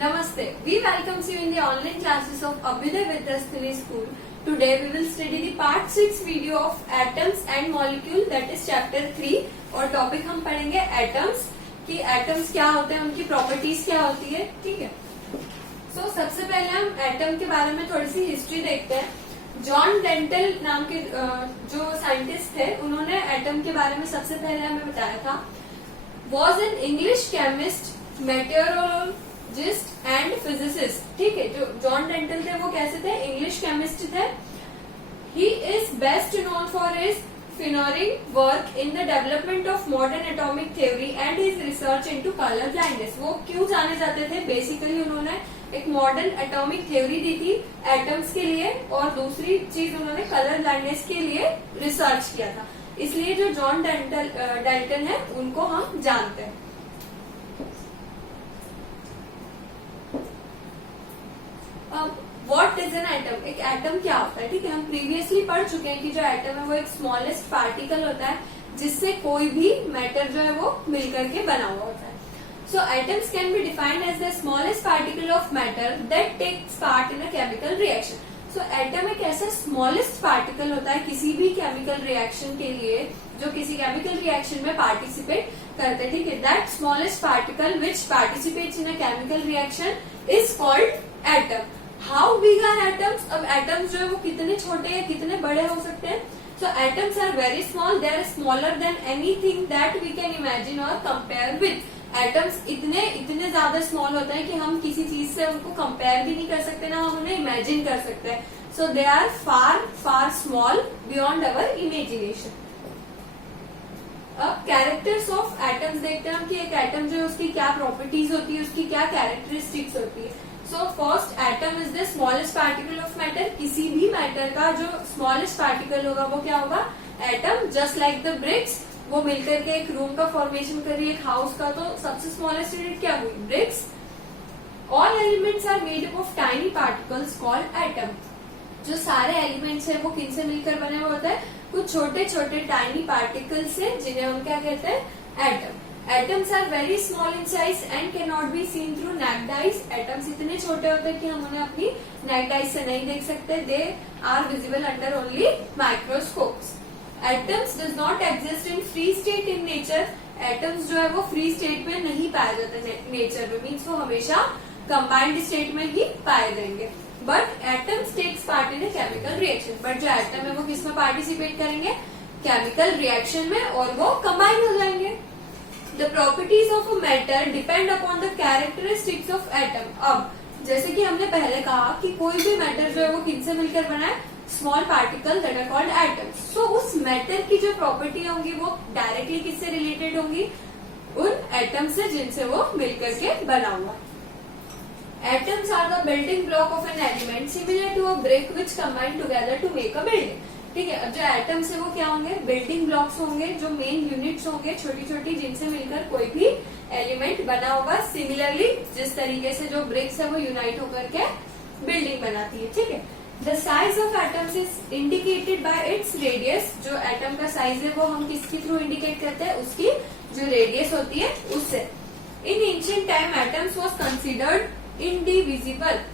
Namaste. We welcome you in the online classes of Abhyuday Vidyasthini School. Today we will study the part 6 video of atoms and molecule, that is chapter 3 और topic हम पढ़ेंगे atoms कि atoms क्या होते हैं, उनकी properties क्या होती है. ठीक है. सबसे पहले हम एटम के बारे में थोड़ी सी हिस्ट्री देखते हैं. जॉन डेंटल नाम के जो साइंटिस्ट थे, उन्होंने एटम के बारे में सबसे पहले हमें बताया था. Was an English chemist, meteorologist and physicist. ठीक है. जो जॉन डेंटल थे वो कैसे थे? इंग्लिश केमिस्ट थे. He is best known for his pioneering work in the development of modern atomic theory and his research into color blindness. वो क्यों जाने जाते थे? बेसिकली उन्होंने एक मॉडर्न एटॉमिक थ्योरी दी थी एटम्स के लिए, और दूसरी चीज उन्होंने कलर ब्लाइंडनेस के लिए रिसर्च किया था. इसलिए जो जॉन डेल्टन है उनको हम जानते हैं. अब व्हाट इज एन एटम? एक एटम क्या होता है? ठीक है. हम प्रीवियसली पढ़ चुके हैं कि जो एटम है वो एक स्मॉलेस्ट पार्टिकल होता है जिससे कोई भी मैटर जो है वो मिलकर के बना हुआ होता है. So atoms can be defined as the smallest particle of matter that takes part in a chemical reaction. So atom एक ऐसा स्मॉलेस्ट पार्टिकल होता है किसी भी केमिकल रिएक्शन के लिए जो किसी केमिकल रिएक्शन में पार्टिसिपेट करते हैं. ठीक है. That smallest particle which participates in a chemical reaction is called atom. How big are atoms? अब एटम्स जो है वो कितने छोटे या कितने बड़े हो सकते हैं? So atoms are very small. They are smaller than anything that we can imagine or compare with. Atoms इतने ज्यादा स्मॉल होते हैं कि हम किसी चीज से उनको कंपेयर भी नहीं कर सकते, ना हम उन्हें इमेजिन कर सकते हैं. So they are far small beyond our imagination. अब कैरेक्टर्स ऑफ एटम्स देखते हैं हम कि एक एटम जो है उसकी क्या प्रॉपर्टीज होती है, उसकी क्या कैरेक्टरिस्टिक्स होती है. So first, atom is the smallest particle of matter. किसी भी मैटर का जो स्मॉलेस्ट पार्टिकल होगा वो क्या होगा? Atom. Just like the bricks, वो मिलकर के एक रूम का फॉर्मेशन कर रही है, एक हाउस का, तो सबसे स्मॉलेस्ट यूनिट क्या हुई? Bricks. All elements are made up of tiny particles called atom. जो सारे एलिमेंट्स है वो किनसे मिलकर बने हुए होते हैं? कुछ छोटे छोटे टाइनी पार्टिकल्स से, जिन्हें हम क्या कहते हैं? Atom. Atoms are very small in size and cannot be seen through naked eyes. Atoms इतने छोटे होते हैं कि हम उन्हें अपनी naked eyes से नहीं देख सकते. They are visible under only microscopes. Atoms does not exist in free state in nature. Atoms जो है वो free state में नहीं पाए जाते नेचर में. मीन्स वो हमेशा combined state में ही पाए जाएंगे. But atoms takes part in a chemical reaction. But जो atom है वो किसमें पार्टिसिपेट करेंगे? केमिकल रिएक्शन में, और वो कंबाइन हो जाएंगे. The properties of a matter depend upon the characteristics of atom. अब जैसे कि हमने पहले कहा कि कोई भी मैटर जो है वो किनसे मिलकर बना है? Small particle that are called atoms. So उस मैटर की जो प्रॉपर्टी होंगी वो डायरेक्टली किससे रिलेटेड होंगी? उन एटम से जिनसे वो मिलकर के बना हुआ. Atoms are the building block of an element similar to a brick which combine together to make a building. ठीक है. अब जो एटम्स है वो क्या होंगे? बिल्डिंग ब्लॉक्स होंगे, जो मेन यूनिट्स होंगे छोटी छोटी, जिनसे मिलकर कोई भी एलिमेंट बना होगा. सिमिलरली जिस तरीके से जो ब्रिक्स है वो यूनाइट होकर के बिल्डिंग बनाती है. ठीक है. The size of atoms is indicated by its radius. जो एटम का साइज है वो हम किसके थ्रू इंडिकेट करते हैं? उसकी जो रेडियस होती है उससे. इन ancient time atoms was considered indivisible.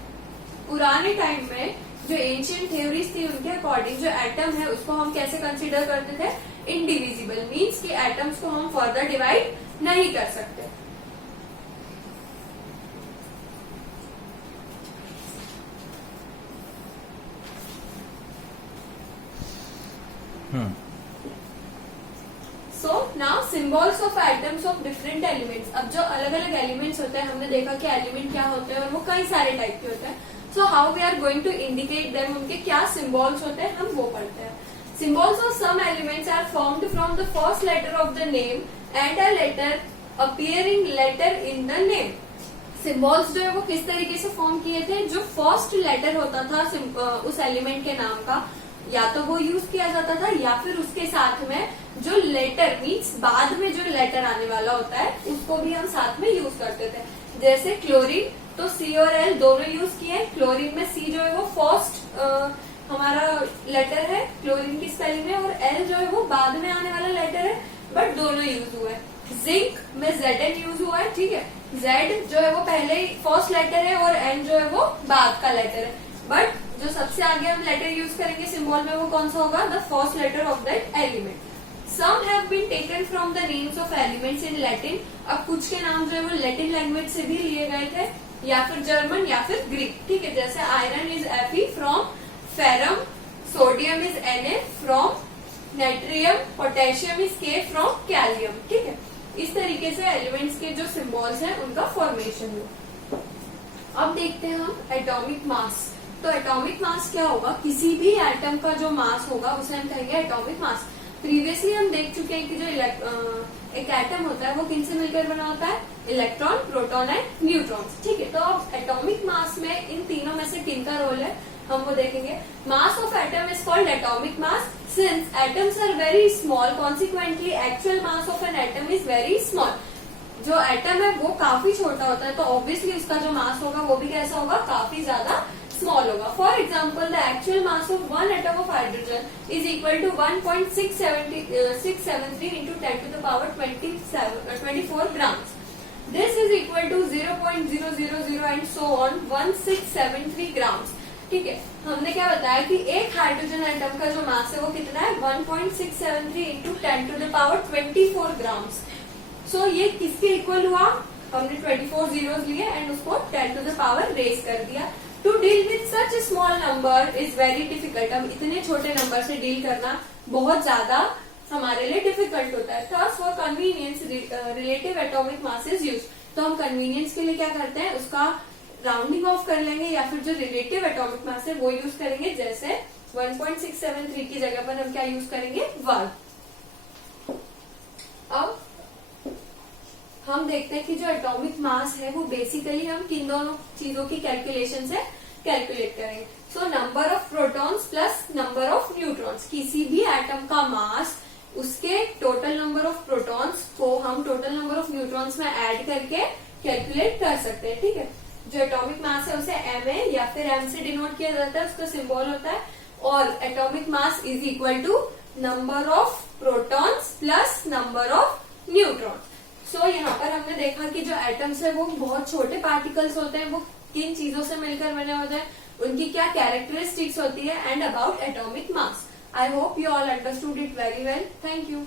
पुराने टाइम में जो एंशिएंट थ्योरीज थी उनके अकॉर्डिंग जो एटम है उसको हम कैसे कंसीडर करते थे? इंडिविजिबल. मीन्स कि एटम्स को हम फर्दर डिवाइड नहीं कर सकते. So now symbols of atoms of different elements. अब जो अलग अलग एलिमेंट्स होते हैं, हमने देखा कि एलिमेंट क्या होते हैं और वो कई सारे टाइप के होते हैं. So how we are going to indicate them, उनके क्या सिंबल्स होते हैं हम वो पढ़ते हैं. Symbols of some elements are formed from the first letter of the name and a letter appearing letter in the name. Symbols जो है वो किस तरीके से फॉर्म किए थे? जो फर्स्ट लेटर होता था उस एलिमेंट के नाम का, या तो वो यूज किया जाता था या फिर उसके साथ में जो लेटर मीन्स बाद में जो लेटर आने वाला होता है उसको भी हम साथ में यूज करते थे. जैसे क्लोरीन, तो सी और एल दोनों यूज किए. क्लोरीन में सी जो है वो फर्स्ट हमारा लेटर है क्लोरीन की स्पेलिंग में, और एल जो है वो बाद में आने वाला लेटर है, बट दोनों यूज हुए. जिंक में Zn यूज हुआ है, ठीक है। Z जो है वो पहले ही फर्स्ट लेटर है और N जो है वो बाद का लेटर है, बट जो सबसे आगे हम लेटर यूज करेंगे सिंबल में वो कौन सा होगा, the first letter of that element. Some have been taken from the names of elements in Latin। अब कुछ के नाम जो है वो लैटिन लैंग्वेज से भी लिए गए थे, या फिर जर्मन या फिर ग्रीक, ठीक है। जैसे iron is Fe from ferrum, sodium is Na from natrium, potassium is K from kalium, ठीक है। इस तरीके से एलिमेंट्स के जो सिंबल्स हैं उनका फॉर्मेशन हुआ। अब देखते हैं हम एटॉमिक मास। तो एटॉमिक मास क्या होगा, किसी भी एटम का जो मास होगा उसे हम कहेंगे एटॉमिक मास। प्रीवियसली हम देख चुके हैं कि जो एक एटम होता है वो किन से मिलकर बना होता है, इलेक्ट्रॉन, प्रोटॉन एंड न्यूट्रॉन्स, ठीक है। तो अब एटॉमिक मास में इन तीनों में से किन का रोल है हम वो देखेंगे। Mass of atom is called atomic mass since atoms are very small, consequently actual mass of an atom is very small. जो एटम है वो काफी छोटा होता है, तो ऑब्वियसली उसका जो मास होगा वो भी कैसा होगा, काफी ज्यादा स्मॉल होगा। For example, the actual mass of one atom of hydrogen is equal to 1.673 into 10 to the power 24 grams. This is equal to 0.000 and so on 1673 grams, ठीक है। हमने क्या बताया कि एक हाइड्रोजन एटम का जो मास है वो कितना है, 1.673 into 10 to the power 24 grams। सो ये किसके इक्वल हुआ, हमने 24 जीरोस लिए एंड उसको 10 to the power रेज कर दिया। To deal with such small number is very difficult. अब इतने छोटे नंबर से डील करना बहुत ज्यादा हमारे लिए डिफिकल्ट होता है। Thus for convenience relative atomic mass is use. तो हम कन्वीनियंस के लिए क्या करते हैं, उसका राउंडिंग ऑफ कर लेंगे या फिर जो रिलेटिव एटॉमिक मास है वो यूज करेंगे। जैसे 1.673 की जगह पर हम क्या यूज करेंगे, 1। अब हम देखते हैं कि जो एटॉमिक मास है वो बेसिकली हम किन दोनों चीजों की कैलकुलेशन से कैलकुलेट करेंगे। So number of protons plus number of neutrons. किसी भी एटम का मास उसके टोटल नंबर ऑफ प्रोटॉन्स को हम टोटल नंबर ऑफ न्यूट्रॉन्स में ऐड करके कैलकुलेट कर सकते हैं, ठीक है। जो एटॉमिक मास है उसे Ma या फिर M से डिनोट किया जाता है, उसका सिंबल होता है, और atomic mass is equal to number of protons plus number of neutrons. So यहाँ पर हमने देखा कि जो एटम्स है वो बहुत छोटे पार्टिकल्स होते हैं, वो किन चीजों से मिलकर बने होते हैं, उनकी क्या कैरेक्टरिस्टिक्स होती है, and about atomic mass. I hope you all understood it very well. Thank you.